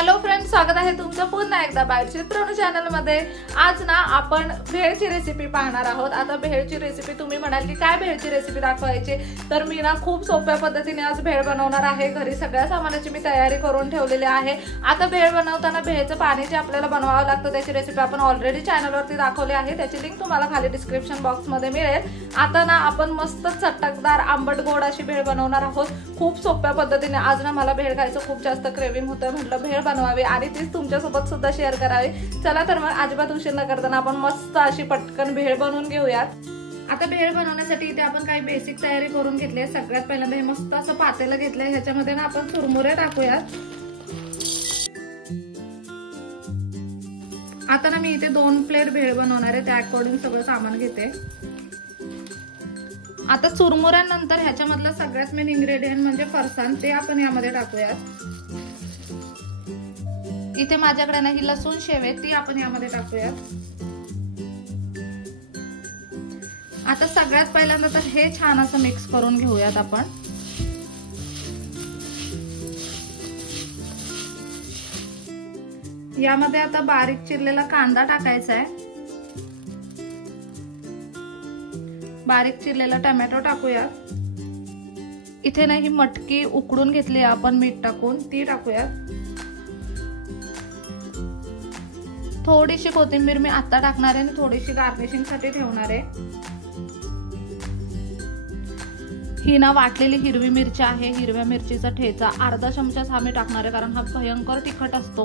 Hello friends, स्वागत आहे तुमचं पुन्हा एकदा बाईटची प्रणू चॅनल मध्ये। आज ना आपण भेळची रेसिपी पाहणार आहोत। आता भेळची रेसिपी तुम्ही म्हणाल की काय भेळची रेसिपी दाखवायची, तर मी ना खूप सोप्या पद्धतीने आज भेळ बनवणार आहे। घरी सगळ्या सामानाची मी तयारी करून ठेवलेली आहे। आता भेळ बनवताना भेळचं पाणी जे आपल्याला बनवावं लागतं त्याची रेसिपी आपण ऑलरेडी चॅनलवरती दाखवली आहे, त्याची लिंक तुम्हाला खाली डिस्क्रिप्शन बॉक्स मध्ये मिळेल। आता ना आपण मस्त चटकदार आंबट गोड अशी भेळ बनवणार आहोत खूप सोप्या पद्धतीने। आज ना मला भेळ खायचं खूप जास्त क्रेविंग होतं, म्हटलं भेळ बनवावी आणि तीच तुमच्यासोबत सुद्धा शेअर करावी। चला तर मग अजिबात उशीर न करताना आपण मस्त अशी पटकन भेळ बनवून घेऊयात। आता भेळ बनवण्यासाठी इथे आपण काही बेसिक तयारी करून घेतली आहे। सगळ्यात पहिल्यांदा हे मस्त असं पातेलं घेतलंय, ह्याच्यामध्ये ना आपण चुरमुरे टाकूयात। आता ना मी इथे 2 प्लेट भेळ बनवणार आहे, त्या अकॉर्डिंग सगळं सामान घेते। आता चुरमुऱ्यानंतर ह्याच्यामधलं सगळ्यात मेन इन्ग्रेडियंट म्हणजे फरसाण, ते आपण यामध्ये टाकूयात। इथे माझ्याकडे ना ही लसूण शेव आहे, ती आपण यामध्ये टाकूयात। आता सगळ्यात पहिल्यांदा तर हे छान असं मिक्स करून घेऊयात आपण। यामध्ये आता बारीक चिरलेला कांदा टाकायचा आहे, बारीक चिरलेला टोमॅटो टाकूयात। इथे ना ही मटकी उकडून घेतली आपण मीठ टाकून, ती टाकूयात। थोडीशी कोथिंबीर मी आता टाकणार आहे आणि थोडीशी गार्निशिंग साठी ठेवणार आहे। ही ना वाटलेली हिरवी मिरची आहे, हिरव्या मिरचीचा ठेचा अर्धा चमचा हा मी टाकणार आहे, कारण हा भयंकर तिखट असतो।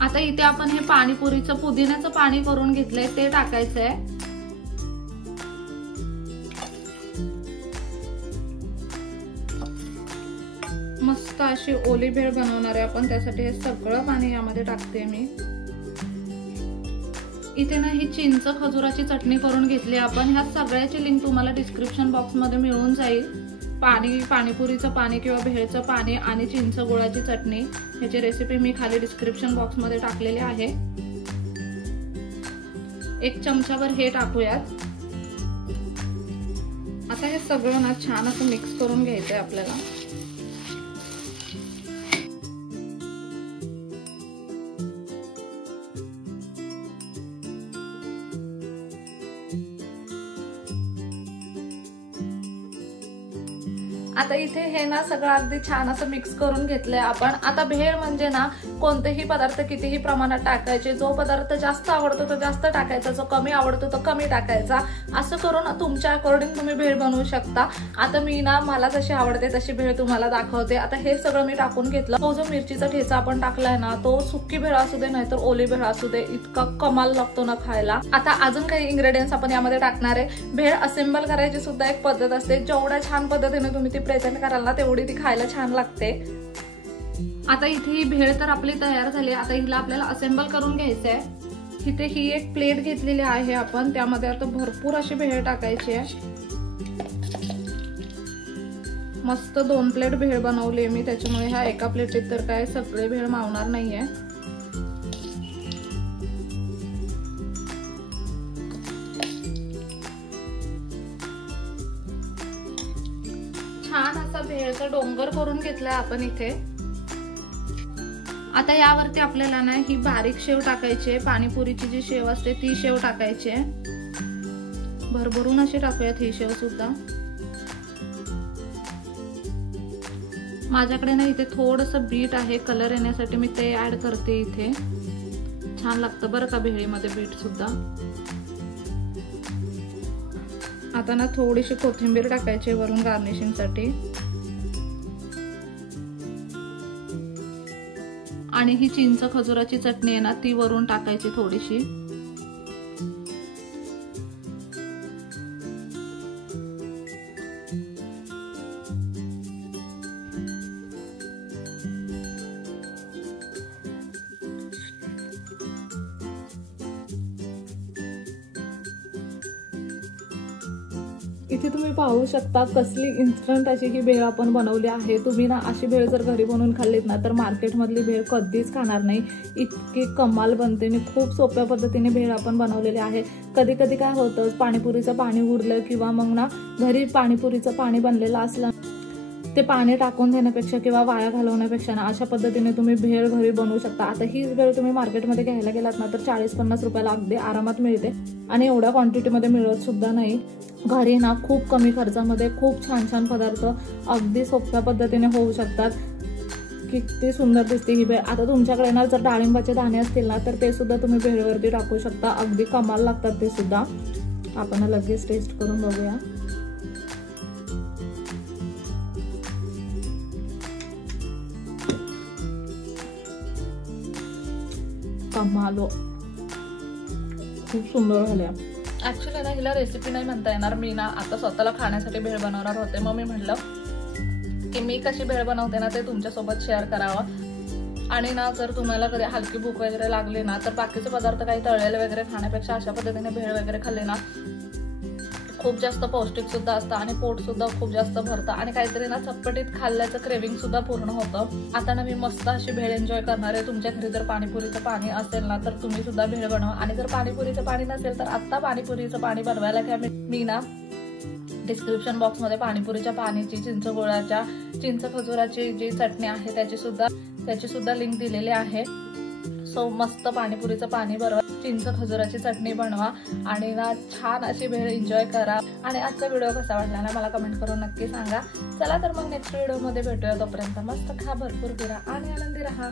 आता इथे आपण हे पाणीपुरीचं पुदिन्याचं पाणी करून घेतलंय, ते टाकायचंय। मस्त अशी ओली भेळ बनवणार आहे आपण, त्यासाठी हे सगळं पाणी यामध्ये टाकते मी। इथे ना ही चिंच खजुराची चटणी करून घेतली आपण, ह्या सगळ्याची लिंक तुम्हाला डिस्क्रिप्शन बॉक्स मध्ये मिळून जाईल। पाणीपुरीचं पाणी किंवा भेळचं पाणी आणि चिंच गुळाची चटणी ह्याची रेसिपी मी खाली डिस्क्रिप्शन बॉक्स मध्ये टाकलेली आहे। 1 चमचाभर हे टाकूयात। आता हे सगळं ना छान असं मिक्स करून घ्यायचंय आपल्याला। आता इथे हे ना सगळं अगदी छान असं मिक्स करून घेतलंय आपण। आता भेळ म्हणजे ना कोणतेही पदार्थ कितीही प्रमाणात टाकायचे, जो पदार्थ जास्त आवडतो तो जास्त टाकायचा, जो कमी आवडतो तो कमी टाकायचा, असं करून तुमच्या अकॉर्डिंग तुम्ही भेळ बनवू शकता। आता मी ना मला जशी आवडते तशी भेळ तुम्हाला दाखवते। आता हे सगळं मी टाकून घेतलं। तो जो मिरचीचा ठेचा आपण टाकलाय ना, तो सुकी भेळ असू दे नाहीतर ओली भेळ असू दे, इतका कमाल लागतो ना खायला। आता अजून काही इन्ग्रेडियंट्स आपण यामध्ये टाकणार आहे। भेळ असेंबल करायची सुद्धा एक पद्धत असते, जेवढ्या छान पद्धतीने तुम्ही ती प्रेझेंट कराल ना तेवढी ती खायला छान लागते। आता इथे ही भेळ तर आपली तयार झाली, आता हिला आपल्याला असेंबल करून घ्यायचंय। इथे ही एक प्लेट घेतलेली आहे आपण, त्यामध्ये आता भरपूर अशी भेळ टाकायची आहे। मस्त 2 प्लेट भेळ बनवली मी, त्याच्यामुळे ह्या एका प्लेटीत तर काय सगळे भेळ मावणार नाहीये। छान असा भेळचा डोंगर करून घेतलाय आपण इथे। आता यावरती आपल्याला ना ही बारीक शेव टाकायची आहे, पाणीपुरीची जी शेव असते ती शेव टाकायची आहे। भरभरून अशी टाकूयात ही शेव सुद्धा। माझ्याकडे ना इथे थोडंसं बीट आहे, कलर येण्यासाठी मी ते ऍड करते इथे। छान लागतं बरं का भेळीमध्ये बीट सुद्धा। आता ना थोडीशी कोथिंबीर टाकायची वरून गार्निशिंग साठी, आणि ही चिंच खजुराची चटणी आहे ना ती वरून टाकायची थोडीशी। इथे तुम्ही पाहू शकता कसली इन्स्टंट अशी ही भेळ आपण बनवली आहे। तुम्ही ना अशी भेळ जर घरी बनवून खाल्लीत ना तर मार्केट मधली भेळ कधीच खाणार नाही, इतकी कमाल बनते। आणि खूप सोप्या पद्धतीने भेळ आपण बनवलेली आहे। कधी कधी काय होतं, पाणीपुरीचं पाणी उरलं किंवा मग ना घरी पाणीपुरीचं पाणी बनलेलं असलं ते पाणी टाकून देण्यापेक्षा किंवा वाया घालवण्यापेक्षा ना अशा पद्धतीने तुम्ही भेळ घरी बनवू शकता। आता हीच भेळ तुम्ही मार्केटमध्ये घ्यायला गेलात ना तर 40-50 रुपयाला अगदी आरामात मिळते आणि एवढ्या क्वांटिटीमध्ये मिळत सुद्धा नाही। घरी ना खूप कमी खर्चामध्ये खूप छान छान पदार्थ अगदी सोप्या पद्धतीने होऊ शकतात। किती सुंदर दिसते ही भेळ। आता तुमच्याकडे ना जर डाळिंबाचे दाणे असतील ना तर ते सुद्धा तुम्ही भेळवरती टाकू शकता, अगदी कमाल लागतात ते सुद्धा। आपण लगेच टेस्ट करून बघूया। कमालो, खूप सुंदर झाल्या। ऍक्च्युली ना हिला रेसिपी नाही म्हणता येणार, मी ना आता स्वतःला खाण्यासाठी भेळ बनवणार होते, मग मी म्हटलं की मी कशी भेळ बनवते ना ते तुमच्यासोबत शेअर करावं। आणि ना जर तुम्हाला कधी हलकी भूक वगैरे लागली ना तर बाकीचे पदार्थ काही तळलेले वगैरे खाण्यापेक्षा अशा पद्धतीने भेळ वगैरे खाल्ले ना खूप जास्त पौष्टिक सुद्धा असतं आणि पोट सुद्धा खूप जास्त भरतं आणि काहीतरी ना चटपटीत खाल्ल्याचं क्रेविंग सुद्धा पूर्ण होतं। आता ना मी मस्त अशी भेळ एन्जॉय करणार आहे। तुमच्या घरी जर पाणीपुरीचं पाणी असेल ना तर तुम्ही सुद्धा भेळ बनवा आणि जर पाणीपुरीचं पाणी नसेल तर आता पाणीपुरीचं पाणी बनवायला घ्या। मी ना डिस्क्रिप्शन बॉक्स मध्ये पाणीपुरीच्या पाण्याची, चिंच गुळाच्या, चिंच खजुराची जी चटणी आहे त्याची सुद्धा लिंक दिलेली आहे। सो मस्त पाणीपुरीचं पाणी बनवा, चिंच खजुराची चटणी बनवा आणि ना छान अशी भेळ एन्जॉय करा। आणि आजचा व्हिडिओ कसा वाटला ना मला कमेंट करून नक्की सांगा। चला तर मग नेक्स्ट व्हिडिओ मध्ये भेटूया, तोपर्यंत मस्त खा, भरपूर फिरा आणि आनंदी राहा।